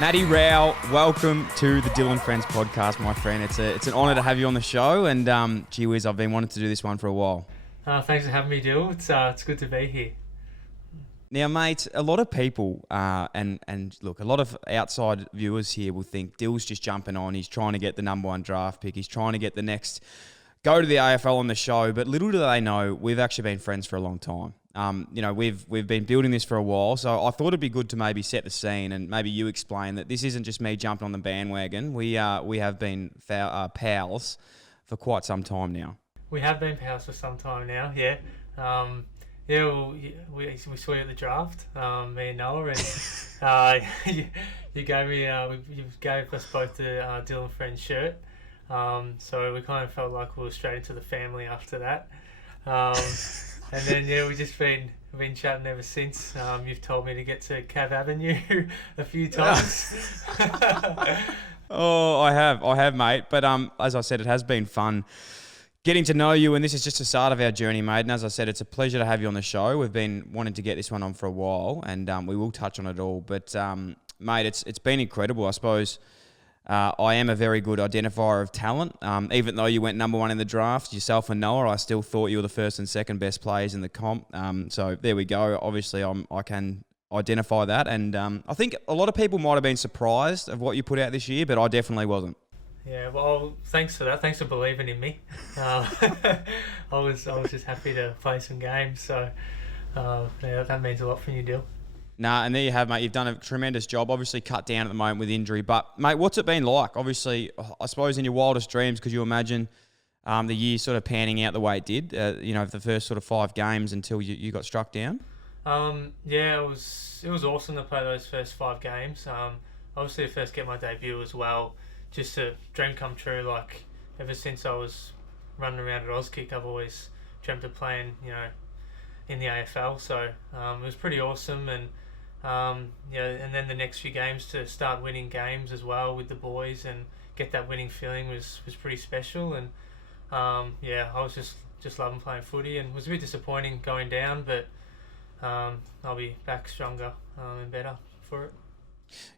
Matty Rowell, welcome to the Dylan Friends podcast, my friend. It's an honour to have you on the show, and gee whiz, I've been wanting to do this one for a while. Thanks for having me, Dill. It's good to be here. Now, mate, a lot of people, and look, a lot of outside viewers here will think Dill's just jumping on. He's trying to get the number one draft pick. He's trying to get the next go to the AFL on the show. But little do they know, we've actually been friends for a long time. We've been building this for a while, so I thought it'd be good to maybe set the scene and maybe you explain that this isn't just me jumping on the bandwagon. We have been pals for quite some time now. We have been pals for some time now, yeah. We saw you at the draft, me and Noah, and you gave us both the Dylan Friends shirt. So we kind of felt like we were straight into the family after that. And then we've just been chatting ever since. You've told me to get to Cav Avenue a few times. Oh, I have, mate. But as I said, it has been fun getting to know you, and this is just the start of our journey, mate. And as I said, it's a pleasure to have you on the show. We've been wanting to get this one on for a while, and we will touch on it all. But mate, it's been incredible. I suppose I am a very good identifier of talent. Even though you went number one in the draft, yourself and Noah, I still thought you were the first and second best players in the comp. So there we go. Obviously, I can identify that, and I think a lot of people might have been surprised of what you put out this year, but I definitely wasn't. Yeah, well, thanks for that. Thanks for believing in me. I was just happy to play some games, so that means a lot for you, Dill. Nah, and there you have, mate. You've done a tremendous job. Obviously cut down at the moment with injury. But, mate, what's it been like? Obviously, I suppose in your wildest dreams, could you imagine the year sort of panning out the way it did, the first sort of 5 games until you got struck down? Yeah, it was awesome to play those first 5 games. Obviously, to first get my debut as well, just a dream come true. Like, ever since I was running around at Auskick, I've always dreamt of playing, in the AFL. So it was pretty awesome, and and then the next few games to start winning games as well with the boys and get that winning feeling was pretty special. And I was just loving playing footy, and it was a bit disappointing going down, but I'll be back stronger and better for it.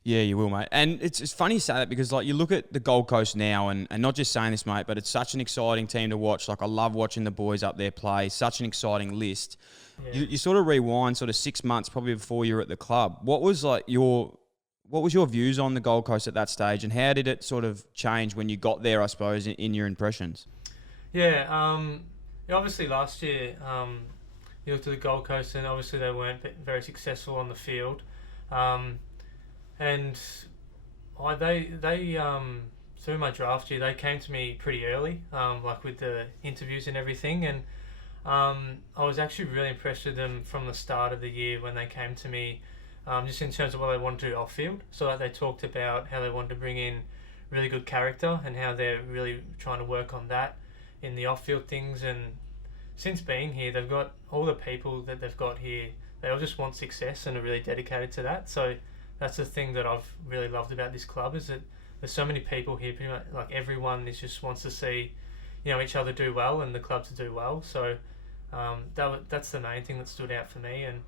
Yeah, you will, mate. And it's funny you say that because, like, you look at the Gold Coast now, and not just saying this, mate, but it's such an exciting team to watch. Like, I love watching the boys up there play. Such an exciting list. Yeah. You sort of rewind sort of 6 months probably before you were at the club. What was your views on the Gold Coast at that stage, and how did it sort of change when you got there, I suppose, in your impressions? Yeah, obviously last year you looked at the Gold Coast, and obviously they weren't very successful on the field. And they through my draft year, they came to me pretty early, like with the interviews and everything, and I was actually really impressed with them from the start of the year when they came to me, just in terms of what they wanted to do off field. So they talked about how they wanted to bring in really good character and how they're really trying to work on that in the off field things. And since being here, they've got all the people that they've got here. They all just want success and are really dedicated to that. So that's the thing that I've really loved about this club, is that there's so many people here, pretty much like everyone just wants to see, each other do well and the club to do well. So that's the main thing that stood out for me. And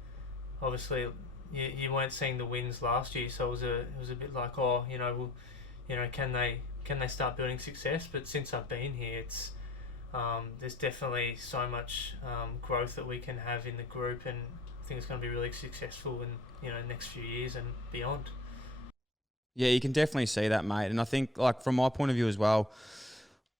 obviously you weren't seeing the wins last year, so it was a bit like, can they start building success? But since I've been here, it's there's definitely so much growth that we can have in the group, and I think it's going to be really successful in the next few years and beyond. Yeah, you can definitely see that, mate. And I think, like, from my point of view as well,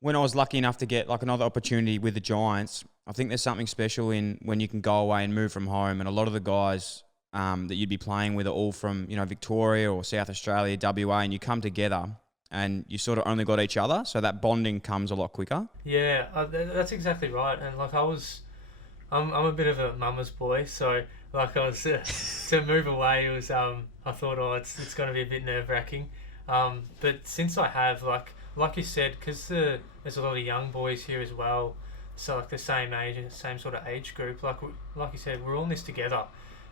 when I was lucky enough to get like another opportunity with the Giants, I think there's something special in when you can go away and move from home. And a lot of the guys that you'd be playing with are all from Victoria or South Australia, WA, and you come together and you sort of only got each other, so that bonding comes a lot quicker. Yeah, that's exactly right. And like I'm a bit of a mama's boy, so like I was to move away. It was I thought, it's going to be a bit nerve wracking, but since I have like you said, because there's a lot of young boys here as well, so like the same age and same sort of age group. Like you said, we're all in this together,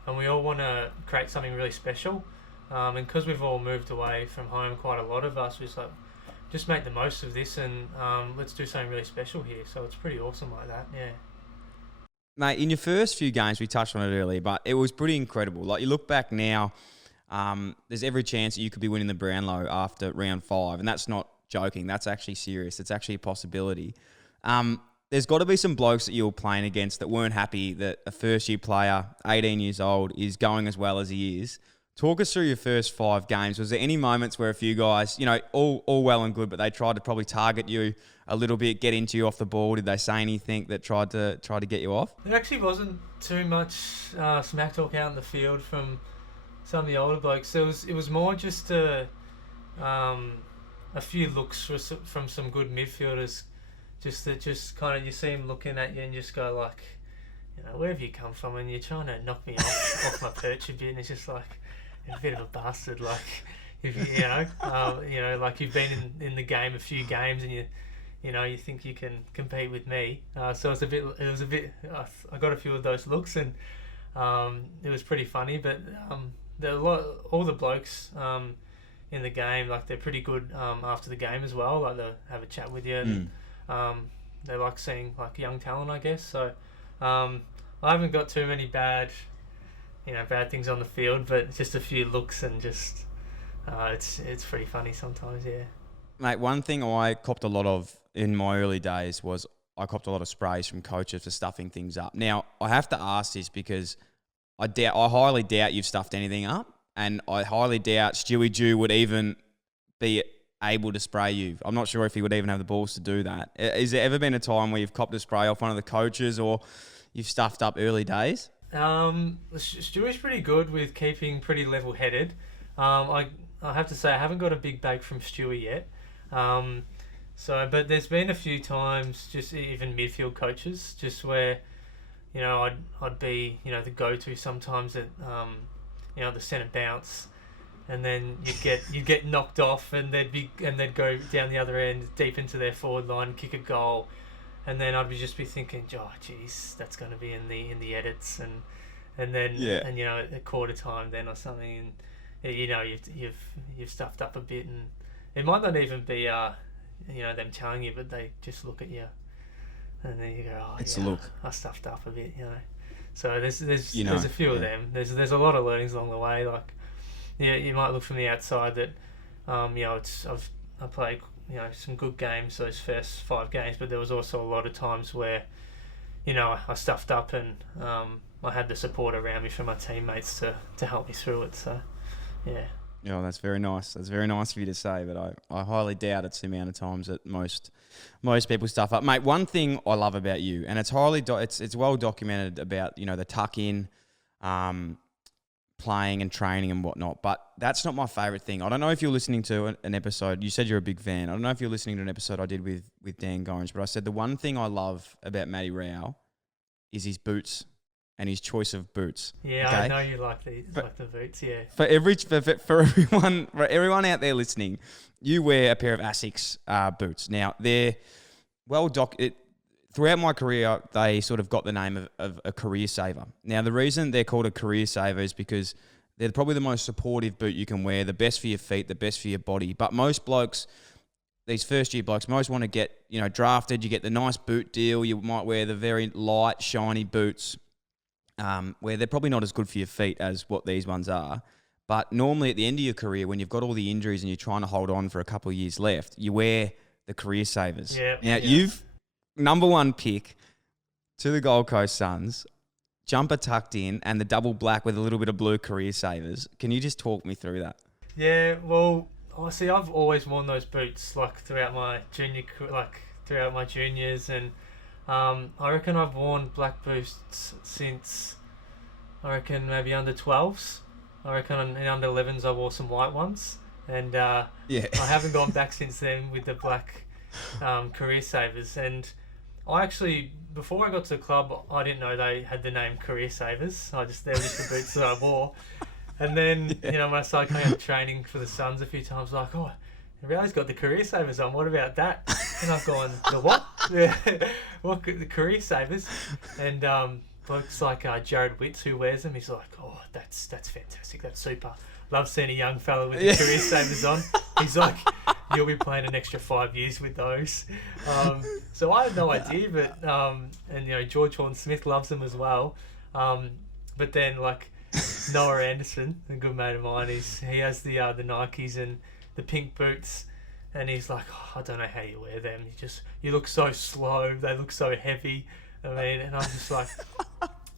and we all want to create something really special. And because we've all moved away from home, quite a lot of us, was like, just make the most of this and let's do something really special here. So it's pretty awesome like that, yeah. Mate, in your first few games, we touched on it earlier, but it was pretty incredible. Like, you look back now, there's every chance that you could be winning the Brownlow after round 5. And that's not joking. That's actually serious. It's actually a possibility. There's got to be some blokes that you were playing against that weren't happy that a first-year player, 18 years old, is going as well as he is. Talk us through your first 5 games. Was there any moments where a few guys, all well and good, but they tried to probably target you a little bit, get into you off the ball? Did they say anything that tried to get you off? There actually wasn't too much smack talk out in the field from some of the older blokes. It was more just a few looks from some good midfielders. Just kind of you see them looking at you and just go like, where have you come from? And you're trying to knock me off my perch a bit, and it's just like, you're a bit of a bastard. Like, if like you've been in the game a few games, and you think you can compete with me. So it was a bit. I got a few of those looks, and it was pretty funny. But all the blokes in the game, like they're pretty good after the game as well. Like they'll have a chat with you, and they like seeing like young talent, I guess. So I haven't got too many bad things on the field, but just a few looks, and just it's pretty funny sometimes, yeah. Mate, one thing I copped a lot of in my early days was I copped a lot of sprays from coaches for stuffing things up. Now, I have to ask this because I highly doubt you've stuffed anything up, and I highly doubt Stewie Jew would even be able to spray you. I'm not sure if he would even have the balls to do that. Has there ever been a time where you've copped a spray off one of the coaches, or you've stuffed up early days? Stewie's pretty good with keeping pretty level-headed. I have to say I haven't got a big bag from Stewie yet. But there's been a few times, just even midfield coaches, just where, I'd be, the go-to sometimes at, the centre bounce, and then you'd get knocked off, and they'd go down the other end deep into their forward line, kick a goal. And then I'd just be thinking, oh, geez, that's going to be in the edits, and then at quarter time then or something, and you've stuffed up a bit, and it might not even be them telling you, but they just look at you, and then you go, oh, it's a look. I stuffed up a bit, So there's a few of them. There's a lot of learnings along the way. Like, you might look from the outside that, I played some good games those first 5 games, but there was also a lot of times where, I stuffed up, and I had the support around me from my teammates to help me through it. So, yeah. Yeah, that's very nice. That's very nice for you to say, but I highly doubt it's the amount of times that most people stuff up. Mate, one thing I love about you, and it's it's well documented about, the tuck in, playing and training and whatnot, but that's not my favourite thing. I don't know if you're listening to an episode. You said you're a big fan. I don't know if you're listening to an episode I did with Dan Gorringe, but I said the one thing I love about Matty Rowell is his boots and his choice of boots. Yeah, okay? I know you like the boots. Yeah. For everyone out there listening, you wear a pair of Asics boots. Now they're well throughout my career, they sort of got the name of a career saver. Now, the reason they're called a career saver is because they're probably the most supportive boot you can wear, the best for your feet, the best for your body. But most blokes, these first-year blokes, most want to get, drafted. You get the nice boot deal. You might wear the very light, shiny boots, where they're probably not as good for your feet as what these ones are. But normally at the end of your career, when you've got all the injuries and you're trying to hold on for a couple of years left, you wear the career savers. Yeah. Now, you've number 1 pick to the Gold Coast Suns, jumper tucked in, and the double black with a little bit of blue career savers. Can you just talk me through that? Yeah, well, see, I've always worn those boots throughout my juniors, and I reckon I've worn black boots since maybe under 12s. I reckon in under 11s I wore some white ones, and I haven't gone back since then with the black career savers. And I actually, before I got to the club, I didn't know they had the name Career Savers. They were just the boots that I wore. And then, when I started coming out to training for the Suns a few times, like, oh, Rowell's got the Career Savers on. What about that? And I've gone, the what? What, the Career Savers? And blokes like Jared Witts, who wears them, he's like, oh, that's fantastic. That's super. Love seeing a young fella with the Career Savers on. He's like, you'll be playing an extra 5 years with those. So I had no idea, but and George Horn-Smith loves them as well. But then Noah Anderson, a good mate of mine, he has the Nikes and the pink boots, and he's like, I don't know how you wear them. You look so slow. They look so heavy. I mean, and I'm just like,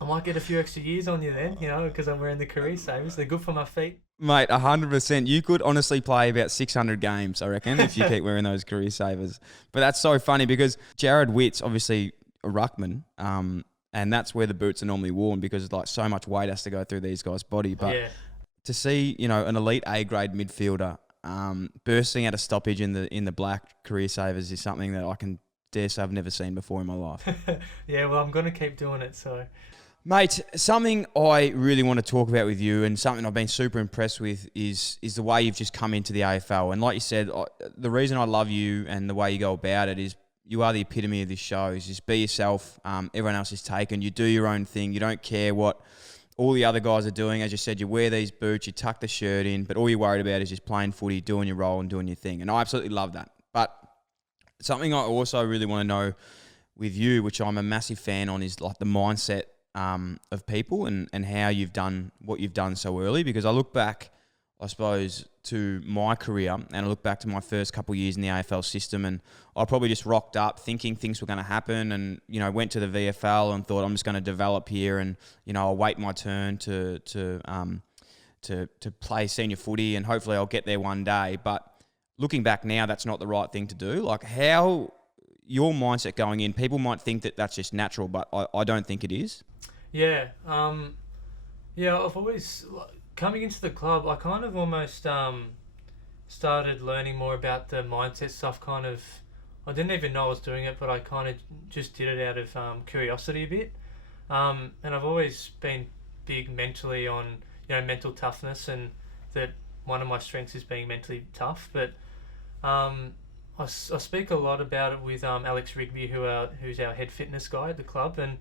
I might get a few extra years on you then, because I'm wearing the career savers. They're good for my feet. Mate, 100%. You could honestly play about 600 games, I reckon, if you keep wearing those career savers. But that's so funny because Jared Witt's obviously a ruckman, and that's where the boots are normally worn because like so much weight has to go through these guys' body. But to see, an elite A-grade midfielder bursting at a stoppage in the black career savers is something that I can dare say I've never seen before in my life. Yeah, well, I'm going to keep doing it, so... Mate, something I really want to talk about with you and something I've been super impressed with is the way you've just come into the AFL. And like you said, the reason I love you and the way you go about it is you are the epitome of this show. Is just be yourself. Everyone else is taken. You do your own thing. You don't care what all the other guys are doing. As you said, you wear these boots, you tuck the shirt in, but all you're worried about is just playing footy, doing your role and doing your thing. And I absolutely love that. But something I also really want to know with you, which I'm a massive fan on, is like the mindset of people and how you've done what you've done so early. Because I look back, I suppose, to my career and I look back to my first couple of years in the AFL system, and I probably just rocked up thinking things were going to happen and, went to the VFL and thought I'm just going to develop here and, I'll wait my turn to play senior footy and hopefully I'll get there one day. But looking back now, that's not the right thing to do. Like how your mindset going in, people might think that that's just natural, but I don't think it is. Yeah. I've always... Coming into the club, I kind of almost started learning more about the mindset stuff. I didn't even know I was doing it, but I kind of just did it out of curiosity a bit. And I've always been big mentally on, mental toughness, and that one of my strengths is being mentally tough. But I speak a lot about it with Alex Rigby, who's our head fitness guy at the club, and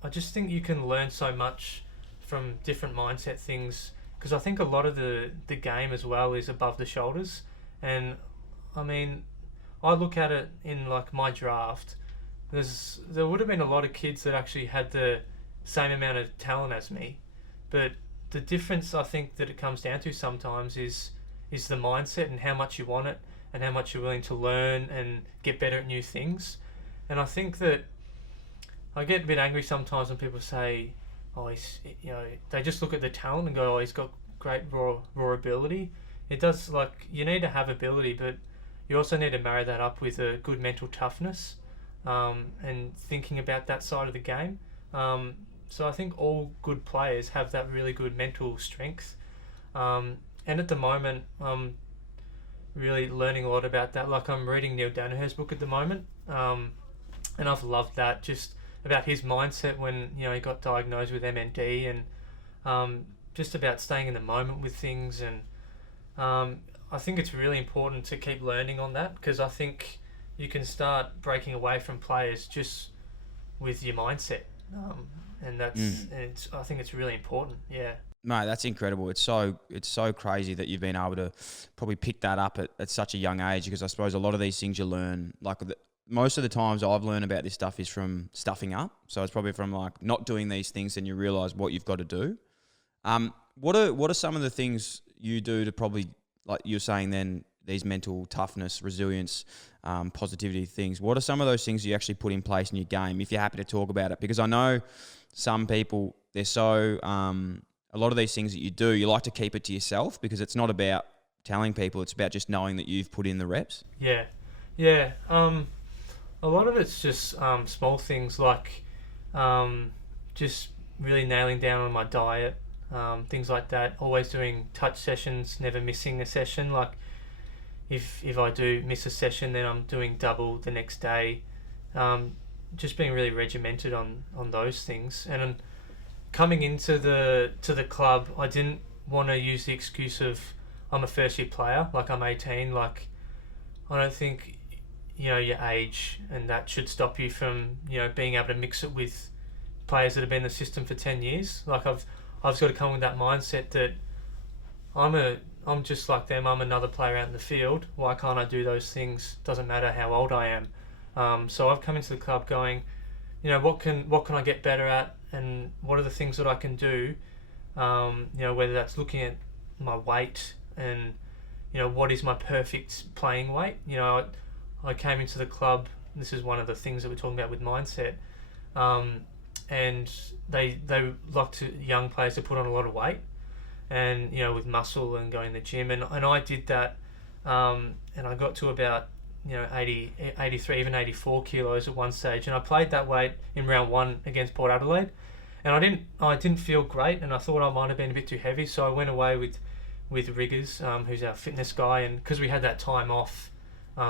I just think you can learn so much from different mindset things, because I think a lot of the game as well is above the shoulders. And I mean, I look at it in like my draft, there would have been a lot of kids that actually had the same amount of talent as me, but the difference I think that it comes down to sometimes is the mindset and how much you want it and how much you're willing to learn and get better at new things. And I think that I get a bit angry sometimes when people say, they just look at the talent and go, he's got great raw ability. It does, you need to have ability, but you also need to marry that up with a good mental toughness and thinking about that side of the game. So I think all good players have that really good mental strength. And at the moment, I'm really learning a lot about that. I'm reading Neil Danaher's book at the moment, and I've loved that, just about his mindset when he got diagnosed with MND, and just about staying in the moment with things. And I think it's really important to keep learning on that, because I think you can start breaking away from players just with your mindset, and that's I think it's really important. Yeah. Mate, that's incredible. It's so crazy that you've been able to probably pick that up at such a young age, because I suppose a lot of these things you learn, most of the times I've learned about this stuff is from stuffing up. So it's probably from not doing these things, and you realise what you've got to do. What are some of the things you do to probably, like you're saying then, these mental toughness, resilience, positivity things? What are some of those things you actually put in place in your game, if you're happy to talk about it? Because I know some people, they're so... a lot of these things that you do, you like to keep it to yourself because it's not about telling people, it's about just knowing that you've put in the reps. Yeah. A lot of it's just small things like just really nailing down on my diet, things like that. Always doing touch sessions, never missing a session. If I do miss a session, then I'm doing double the next day. Just being really regimented on those things. And coming into the club, I didn't want to use the excuse of I'm a first year player, I'm 18. I don't think your age and that should stop you from being able to mix it with players that have been in the system for 10 years. I've got to come with that mindset that I'm just like them. I'm another player out in the field. Why can't I do those things? Doesn't matter how old I am. So I've come into the club going, what can I get better at, and what are the things that I can do Whether that's looking at my weight and, what is my perfect playing weight. I came into the club, this is one of the things that we're talking about with mindset, and they like young players to put on a lot of weight and, with muscle and going to the gym. And I did that, and I got to about, 80, 83, even 84 kilos at one stage. And I played that weight in round 1 against Port Adelaide. And I didn't feel great, and I thought I might have been a bit too heavy. So I went away with Riggers, who's our fitness guy. And because we had that time off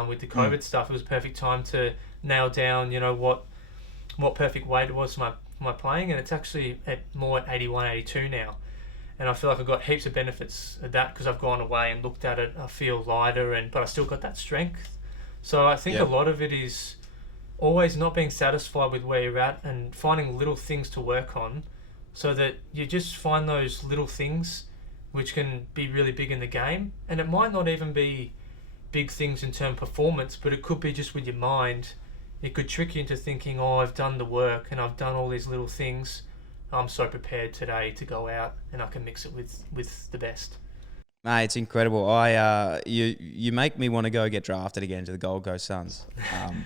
with the COVID stuff, it was a perfect time to nail down, what perfect weight it was for my playing. And it's actually more at 81, 82 now. And I feel like I've got heaps of benefits of that because I've gone away and looked at it. I feel lighter, but I still got that strength. So I think a lot of it is always not being satisfied with where you're at and finding little things to work on, so that you just find those little things which can be really big in the game. And it might not even be big things in terms of performance, but it could be just with your mind. It could trick you into thinking, I've done the work and I've done all these little things. I'm so prepared today to go out and I can mix it with the best. Mate, it's incredible. You make me want to go get drafted again to the Gold Coast Suns,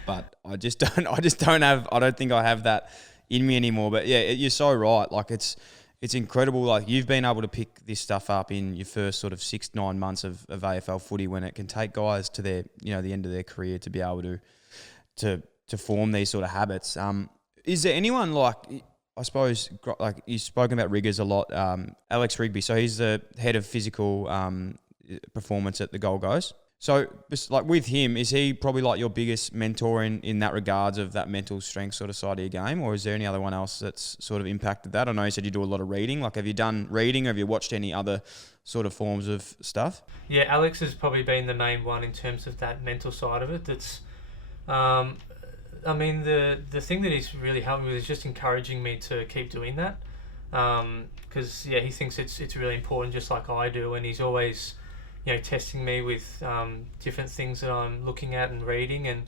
but I don't think I have that in me anymore. But yeah, you're so right. Like it's incredible. Like you've been able to pick this stuff up in your first sort of 6-9 months of AFL footy, when it can take guys to their the end of their career to be able to form these sort of habits. Is there anyone like, I suppose, like you've spoken about Riggers a lot, Alex Rigby. So he's the head of physical performance at the Gold Coast. So like with him, is he probably like your biggest mentor in that regards of that mental strength sort of side of your game? Or is there any other one else that's sort of impacted that? I know you said you do a lot of reading. Like have you done reading? Or have you watched any other sort of forms of stuff? Yeah, Alex has probably been the main one in terms of that mental side of it. That's the thing that he's really helped me with is just encouraging me to keep doing that, because he thinks it's really important, just like I do, and he's always testing me with different things that I'm looking at and reading. And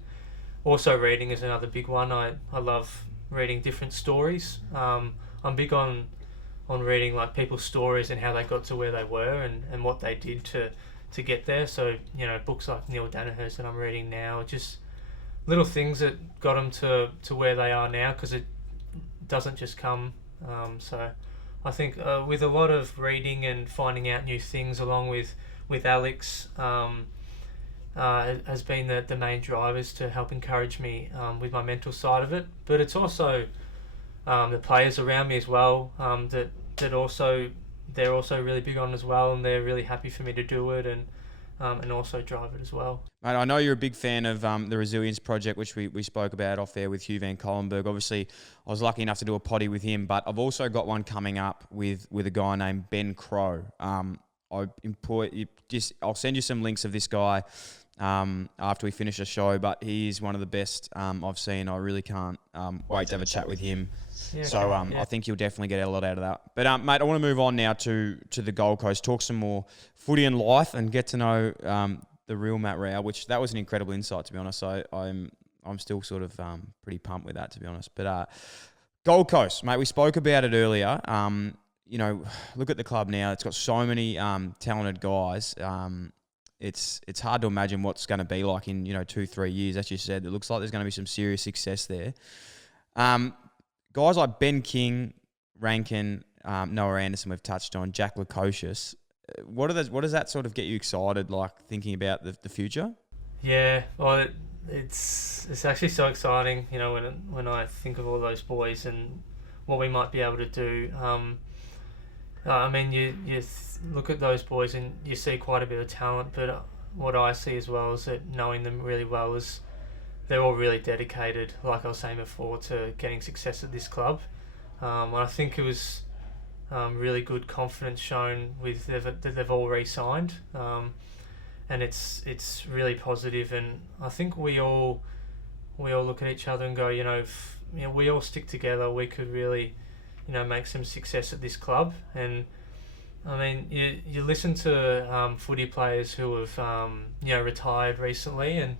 also reading is another big one. I love reading different stories. I'm big on reading like people's stories and how they got to where they were and what they did to get there. So books like Neil Danaher's that I'm reading now, just little things that got them to where they are now, because it doesn't just come. So I think with a lot of reading and finding out new things along with Alex has been the main drivers to help encourage me with my mental side of it. But it's also the players around me as well, they're also really big on as well, and they're really happy for me to do it and also drive it as well. Mate, I know you're a big fan of the Resilience Project, which we spoke about off air with Hugh Van Collenberg. Obviously, I was lucky enough to do a potty with him, but I've also got one coming up with a guy named Ben Crow. I'll send you some links of this guy after we finish the show, but he's one of the best I've seen. I really can't wait to have a chat with him. Yeah, I think you'll definitely get a lot out of that. But mate, I want to move on now to the Gold Coast, talk some more footy and life, and get to know the real Matt Rowell, which that was an incredible insight, to be honest. So I'm still sort of pretty pumped with that, to be honest. But Gold Coast, mate, we spoke about it earlier. Look at the club now. It's got so many talented guys. It's hard to imagine what's going to be like in 2-3 years. As you said, it looks like there's going to be some serious success there. Guys like Ben King, Rankin, Noah Anderson, we've touched on, Jack Lukosius. What does that sort of get you excited, like thinking about the future? Yeah, well, it's actually so exciting, when I think of all those boys and what we might be able to do. You look at those boys and you see quite a bit of talent, but what I see as well is that knowing them really well is they're all really dedicated, like I was saying before, to getting success at this club. And I think it was really good confidence shown with that they've all re-signed, and it's really positive. And I think we all look at each other and go, if we all stick together, we could really make some success at this club. And you listen to footy players who have retired recently, and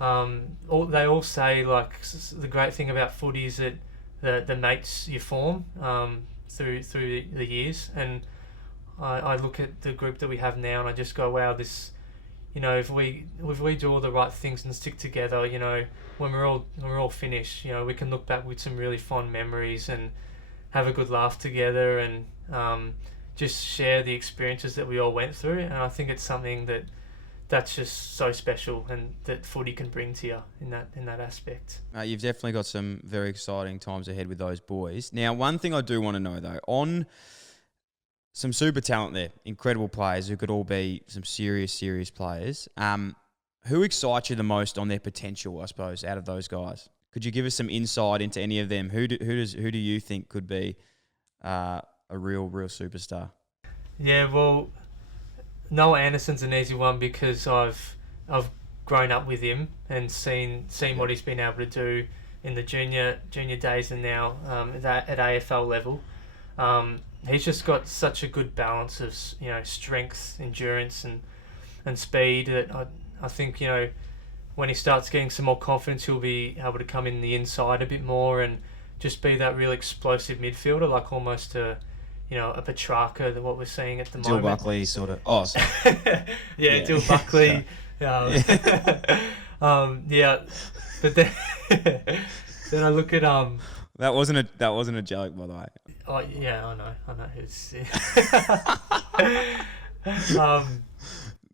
they all say, like, the great thing about footy is that the mates you form through the years, and I look at the group that we have now, and I just go, wow, this, if we do all the right things and stick together, when we're all finished, we can look back with some really fond memories and have a good laugh together, and just share the experiences that we all went through. And I think it's something that's just so special, and that footy can bring to you in that aspect. You've definitely got some very exciting times ahead with those boys. Now, one thing I do want to know though, on some super talent there, incredible players who could all be some serious players. Who excites you the most on their potential, I suppose, out of those guys? Could you give us some insight into any of them? Who do you think could be a real superstar? Yeah, well, Noah Anderson's an easy one, because I've grown up with him and seen what he's been able to do in the junior days, and now at AFL level. He's just got such a good balance of strength, endurance, and speed, that I think when he starts getting some more confidence, he'll be able to come in the inside a bit more and just be that real explosive midfielder, like almost a Petrarca, what we're seeing at the Dill moment. Buckley, sort of. Oh, sorry. yeah, Dill Buckley. Yeah, but then then I look at That wasn't a joke, by the way. Oh yeah, I know. It's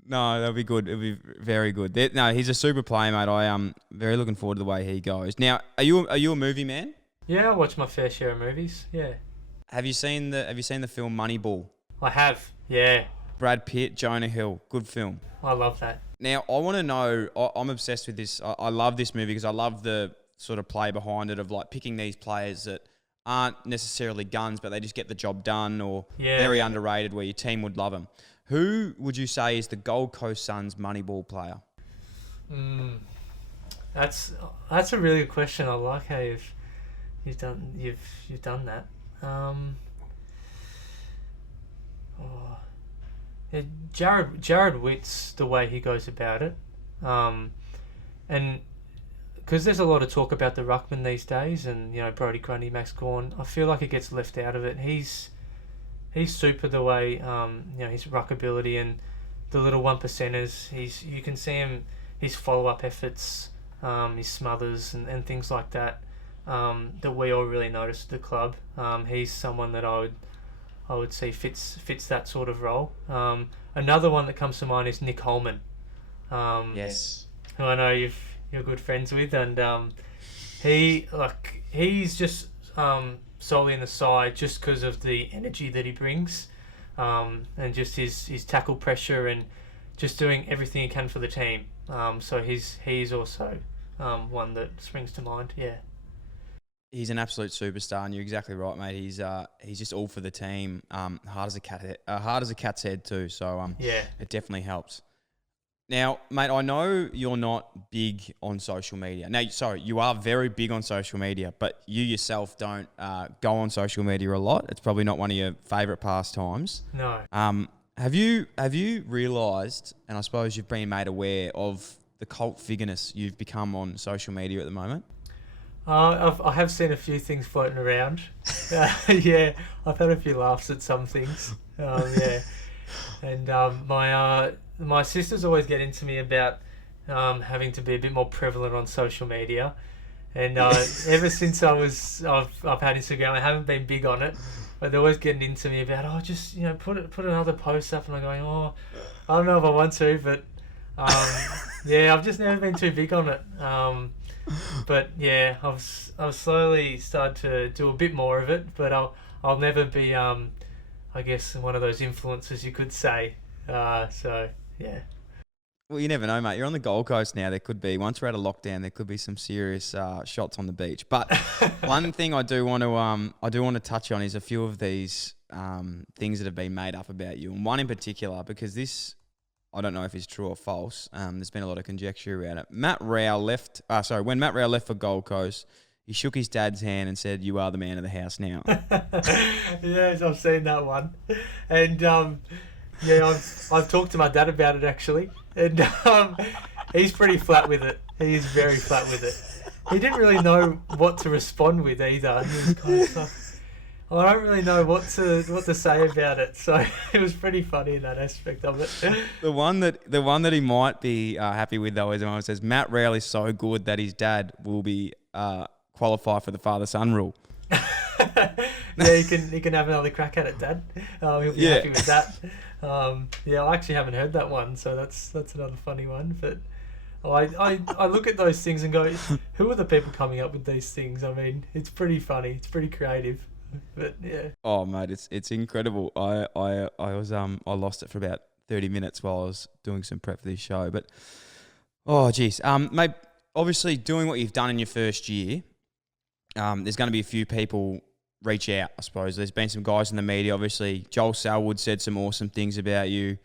No, that'll be good. It'll be very good. No, he's a super player, mate. I am very looking forward to the way he goes. Now, are you a movie man? Yeah, I watch my fair share of movies. Yeah. Have you seen the film Moneyball? I have. Yeah. Brad Pitt, Jonah Hill, good film. I love that. Now, I want to know. I'm obsessed with this. I love this movie because I love the sort of play behind it of like picking these players that aren't necessarily guns, but they just get the job done, or very underrated, where your team would love them. Who would you say is the Gold Coast Suns Moneyball player? That's a really good question. I like how you've done that. Jared Witt's the way he goes about it, and because there's a lot of talk about the ruckman these days, and Brodie Grundy, Max Gawn, I feel like it gets left out of it. He's super the way his ruck ability and the little 1%ers. You can see him, his follow up efforts, his smothers and things like that. That we all really notice at the club. He's someone that I would say fits that sort of role. Another one that comes to mind is Nick Holman. Yes. Who I know you're good friends with, and he's just solely in the side just because of the energy that he brings, and just his tackle pressure and just doing everything he can for the team. So he's also one that springs to mind. Yeah. He's an absolute superstar, and you're exactly right, mate. He's just all for the team. Hard as a cat's head too. So it definitely helps. Now, mate, I know you're not big on social media. Now, sorry, you are very big on social media, but you yourself don't go on social media a lot. It's probably not one of your favourite pastimes. No. Have you realised, and I suppose you've been made aware of the cult figureness you've become on social media at the moment? I have seen a few things floating around. Yeah, I've had a few laughs at some things. Yeah, and my sisters always get into me about having to be a bit more prevalent on social media, and ever since I've had Instagram, I haven't been big on it, but they're always getting into me about just put another post up, and I'm going, I don't know if I want to, but yeah, I've just never been too big on it. But yeah, I've slowly started to do a bit more of it, but I'll never be I guess one of those influencers, you could say. So yeah. Well, you never know, mate. You're on the Gold Coast now. There could be, once we're out of lockdown, there could be some serious shots on the beach. But one thing I do want to touch on is a few of these things that have been made up about you, and one in particular, because this, I don't know if it's true or false. There's been a lot of conjecture around it. When Matt Rowell left for Gold Coast, he shook his dad's hand and said, "You are the man of the house now." Yes, I've seen that one, and yeah, I've talked to my dad about it actually, and he's pretty flat with it. He is very flat with it. He didn't really know what to respond with either. He was kind of like, I don't really know what to say about it. So it was pretty funny in that aspect of it. The one that he might be happy with though is the one that says Matt Rowell is so good that his dad will be qualify for the father-son rule. Yeah, he can have another crack at it, Dad. He'll be happy with that. Yeah, I actually haven't heard that one, so that's another funny one. But I look at those things and go, who are the people coming up with these things? I mean, it's pretty funny. It's pretty creative. But yeah. Oh mate, it's incredible. I lost it for about 30 minutes while I was doing some prep for this show. But oh geez, mate, obviously doing what you've done in your first year, there's going to be a few people reach out. I suppose there's been some guys in the media. Obviously, Joel Selwood said some awesome things about you.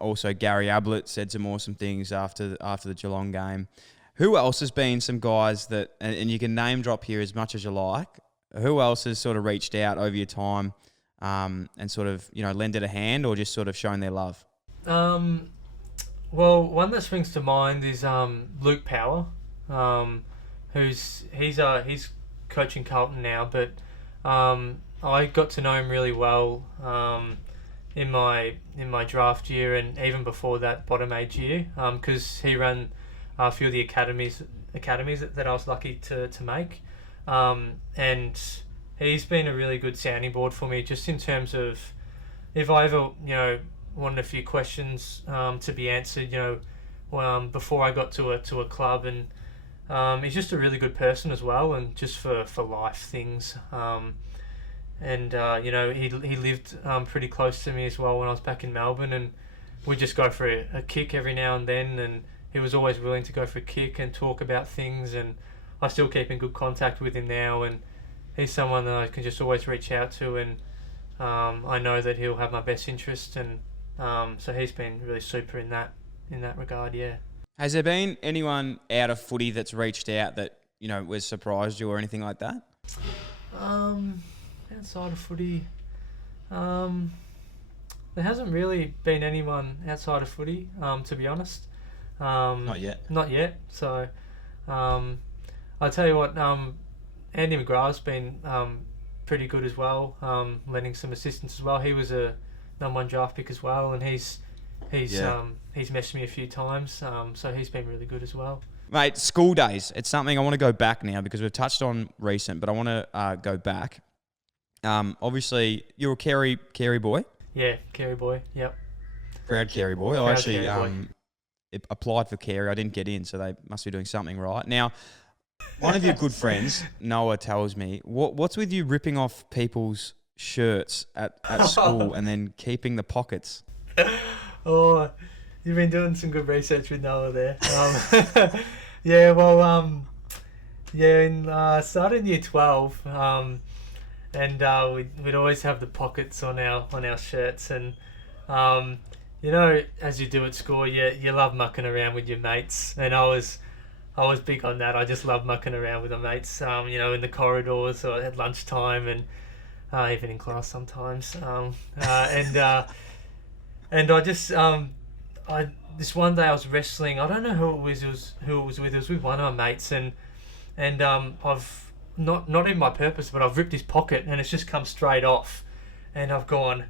Also, Gary Ablett said some awesome things after the Geelong game. Who else has been some guys that, and you can name drop here as much as you like, who else has sort of reached out over your time and sort of, lended a hand or just sort of shown their love? Well, one that springs to mind is Luke Power, he's coaching Carlton now, but I got to know him really well in my draft year and even before that bottom age year, because he ran a few of the academies that I was lucky to make, and he's been a really good sounding board for me just in terms of if I ever wanted a few questions to be answered before I got to a club, and he's just a really good person as well, and just for life things. He lived pretty close to me as well when I was back in Melbourne, and we'd just go for a kick every now and then, and he was always willing to go for a kick and talk about things, and I still keep in good contact with him now, and he's someone that I can just always reach out to, and I know that he'll have my best interest, and so he's been really super in that regard, yeah. Has there been anyone out of footy that's reached out that, was surprised you or anything like that? Outside of footy, there hasn't really been anyone outside of footy, to be honest. Not yet. Not yet. So, I'll tell you what, Andy McGrath's been pretty good as well, lending some assistance as well. He was a number 1 draft pick as well, and he's messaged me a few times, so he's been really good as well. Mate, school days, it's something I want to go back now because we've touched on recent, but I want to go back. Obviously, you're a Carey boy. Yeah, Carey boy, yep. Proud Carey boy. I actually applied for Carey. I didn't get in, so they must be doing something right. Now, one of your good friends, Noah, tells me, what's with you ripping off people's shirts at school and then keeping the pockets? Oh, you've been doing some good research with Noah there. Yeah, well, started in year 12, and we'd always have the pockets on our shirts, and as you do at school, you love mucking around with your mates, and I was big on that. I just love mucking around with my mates, in the corridors or at lunchtime, and even in class sometimes, and I just this one day I was wrestling. I don't know who it was with. It was with one of my mates, and I've not in my purpose, but I've ripped his pocket, and it's just come straight off, and I've gone,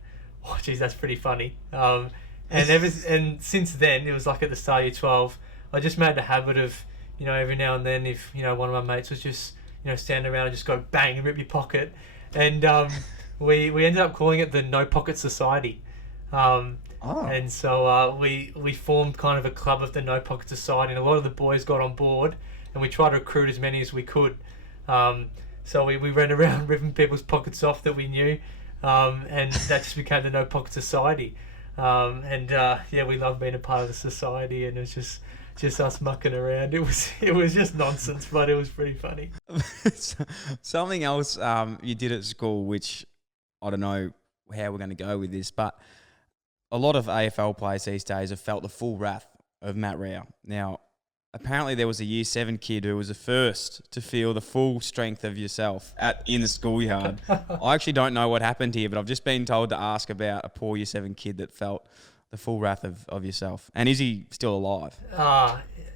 oh geez, that's pretty funny. And since then, it was like at the start of year 12, I just made the habit of, every now and then, if one of my mates was just standing around and just go bang and rip your pocket, and we ended up calling it the No Pocket Society. And so we formed kind of a club of the No Pocket Society, and a lot of the boys got on board, and we tried to recruit as many as we could. So we ran around ripping people's pockets off that we knew, and that just became the No Pocket Society. We love being a part of the society, and it was just us mucking around. It was just nonsense, but it was pretty funny. Something else you did at school, which I don't know how we're going to go with this, but a lot of AFL players these days have felt the full wrath of Matt Rowell. Now, apparently there was a year 7 kid who was the first to feel the full strength of yourself in the schoolyard. I actually don't know what happened here, but I've just been told to ask about a poor year 7 kid that felt the full wrath of yourself. And is he still alive?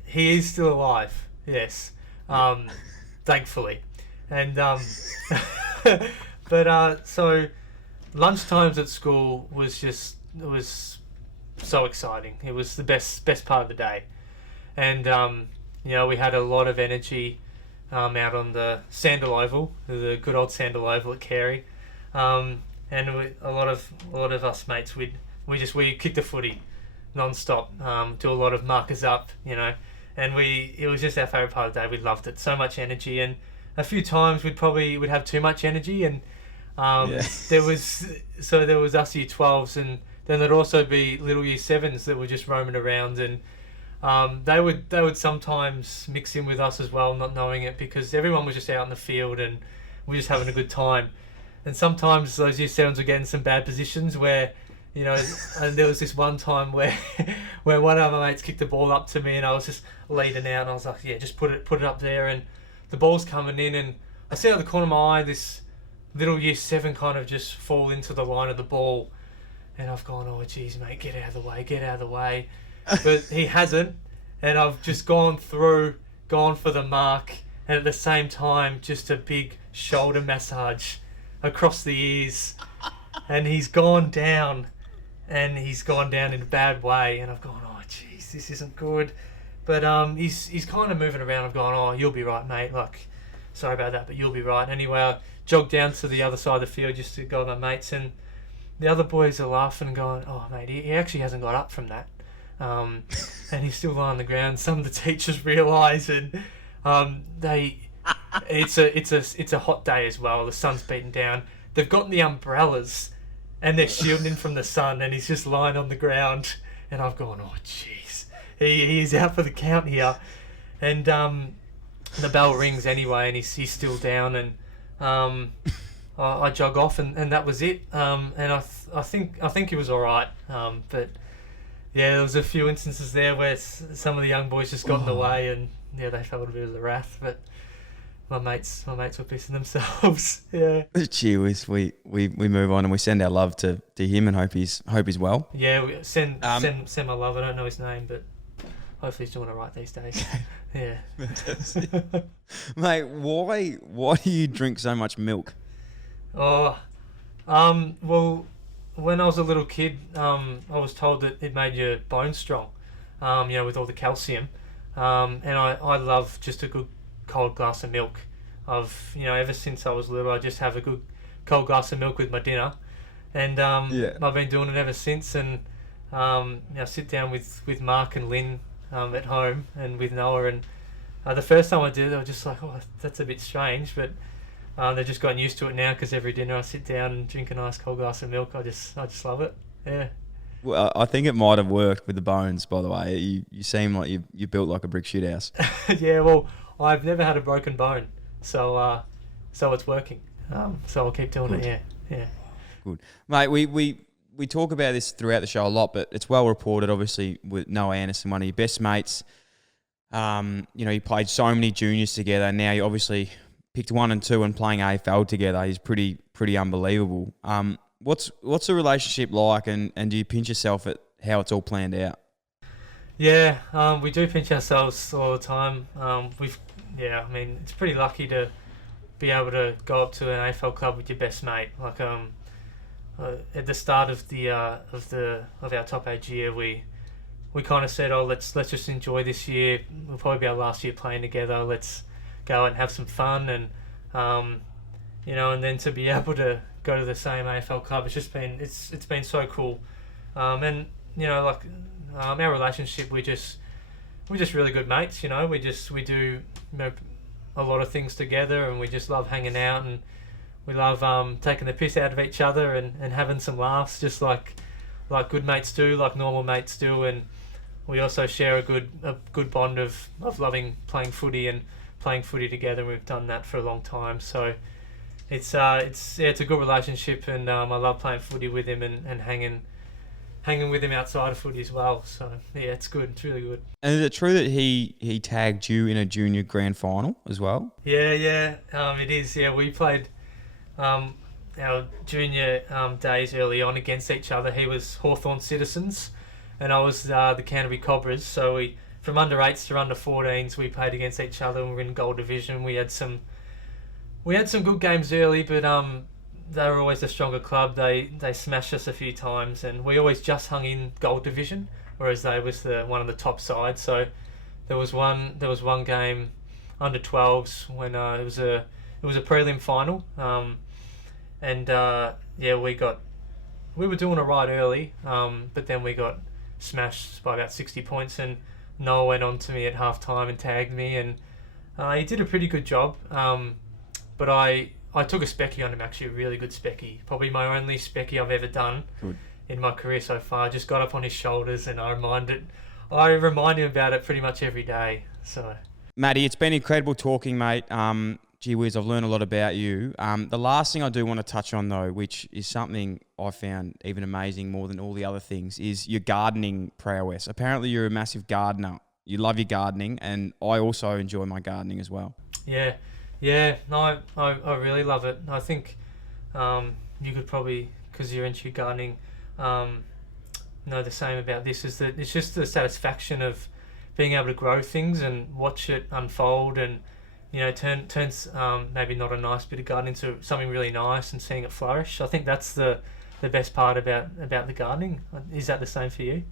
He is still alive, yes. Thankfully. And So lunchtimes at school it was so exciting. It was the best part of the day, and we had a lot of energy out on the Sandal Oval, the good old Sandal Oval at Carey, and a lot of us mates we kicked the footy non-stop, do a lot of markers up, and it was just our favourite part of the day. We loved it, so much energy, and a few times we'd have too much energy, and there was us year 12s, and then there'd also be little year 7s that were just roaming around, and they would sometimes mix in with us as well, not knowing it, because everyone was just out in the field and we were just having a good time. And sometimes those year 7s were getting some bad positions where, and there was this one time where one of my mates kicked the ball up to me, and I was just leading out, and I was like, yeah, just put it up there, and the ball's coming in, and I see out of the corner of my eye this little year 7 kind of just fall into the line of the ball, and I've gone, oh geez mate, get out of the way, but he hasn't, and I've just gone for the mark, and at the same time just a big shoulder massage across the ears, and he's gone down in a bad way, and I've gone, oh jeez, this isn't good, but he's kind of moving around. I've gone, oh, you'll be right mate, like, sorry about that, but you'll be right. Anyway, I jogged down to the other side of the field just to go with my mates, and the other boys are laughing and going, oh mate, he actually hasn't got up from that, and he's still lying on the ground. Some of the teachers realise, and it's a hot day as well, the sun's beating down, they've got the umbrellas and they're shielding him from the sun, and he's just lying on the ground, and I've gone, oh jeez, he's out for the count here, and the bell rings anyway, and he's still down, and I jog off, and that was it, and I think he was all right, but yeah, there was a few instances there where some of the young boys just got in the way, and yeah, they felt a bit of the wrath, but my mates were pissing themselves. Yeah. Gee whiz, we move on, and we send our love to him, and hope he's well. Yeah, we send my love. I don't know his name, but hopefully he's doing it right these days. Yeah. Mate, why do you drink so much milk? Oh, well, when I was a little kid, I was told that it made your bones strong, with all the calcium, and I love just a good cold glass of milk. Ever since I was little, I just have a good cold glass of milk with my dinner, and I've been doing it ever since, and sit down with Mark and Lynn at home, and with Noah, and the first time I did it, I was just like, oh, that's a bit strange, but they've just gotten used to it now, because every dinner I sit down and drink a nice cold glass of milk. I just love it. Yeah. Well, I think it might have worked with the bones, by the way. You seem like you built like a brick shit house. Yeah, well, I've never had a broken bone, so it's working. So I'll keep doing it. Yeah. Good, mate. We talk about this throughout the show a lot, but it's well reported. Obviously, with Noah Anderson, one of your best mates. You played so many juniors together. Now you obviously picked 1 and 2 and playing AFL together. He's pretty unbelievable. What's the relationship like, and do you pinch yourself at how it's all planned out? Yeah, we do pinch ourselves all the time. It's pretty lucky to be able to go up to an AFL club with your best mate. Like at the start of our top age year, we kind of said, oh, let's just enjoy this year. It'll probably be our last year playing together. Let's go out and have some fun, and and then to be able to go to the same AFL club, it's been so cool, and our relationship, we're just really good mates. We do a lot of things together, and we just love hanging out, and we love taking the piss out of each other and having some laughs, just like good mates do, like normal mates do, and we also share a good bond of loving playing footy together. And we've done that for a long time, so it's a good relationship, and I love playing footy with him and hanging with him outside of footy as well. So yeah, it's good. It's really good. And is it true that he tagged you in a junior grand final as well? Yeah, it is. Yeah, we played our junior days early on against each other. He was Hawthorn Citizens, and I was the Canterbury Cobras. So we, from under 8s to under 14s, we played against each other, and we were in Gold Division. We had some good games early, but they were always the stronger club. They smashed us a few times, and we always just hung in gold division, whereas they was one of the top sides. So there was one game under 12s when it was a prelim final, and we were doing it right early, but then we got smashed by about 60 points, and Noah went on to me at half time and tagged me, and he did a pretty good job, but I took a specky on him, actually a really good specky, probably my only specky I've ever done in my career so far. Just got up on his shoulders, and I remind him about it pretty much every day. So, Matty, it's been incredible talking, mate. Gee whiz, I've learned a lot about you. The last thing I do want to touch on, though, which is something I found even amazing more than all the other things, is your gardening prowess. Apparently, you're a massive gardener. You love your gardening, and I also enjoy my gardening as well. Yeah. No, I really love it. I think you could probably, because you're into gardening, know the same about this, is that it's just the satisfaction of being able to grow things and watch it unfold, and turns maybe not a nice bit of garden into something really nice, and seeing it flourish. I think that's the best part about the gardening. Is that the same for you?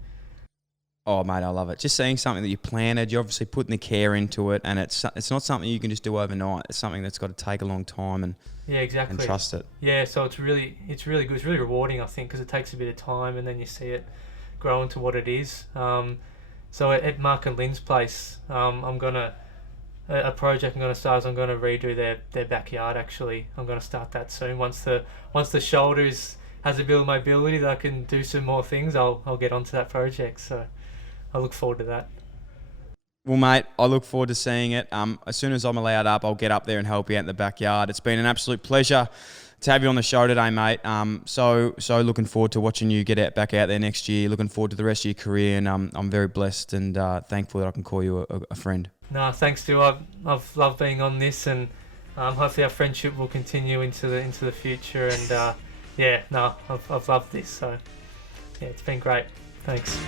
Oh, mate, I love it. Just seeing something that you planted, you're obviously putting the care into it, and it's not something you can just do overnight. It's something that's got to take a long time and exactly, and trust it. Yeah, so it's really good. It's really rewarding, I think, because it takes a bit of time, and then you see it grow into what it is. So at Mark and Lynn's place, I'm gonna a project I'm gonna start is I'm gonna redo their backyard. Actually, I'm gonna start that soon. Once the shoulders has a bit of mobility that I can do some more things, I'll get onto that project. So I look forward to that. Well, mate, I look forward to seeing it. As soon as I'm allowed up, I'll get up there and help you out in the backyard. It's been an absolute pleasure to have you on the show today, mate. So looking forward to watching you get back out there next year. Looking forward to the rest of your career, and I'm very blessed and thankful that I can call you a friend. No, thanks, Stu. I've loved being on this, and hopefully our friendship will continue into the future. And I've loved this. So yeah, it's been great. Thanks.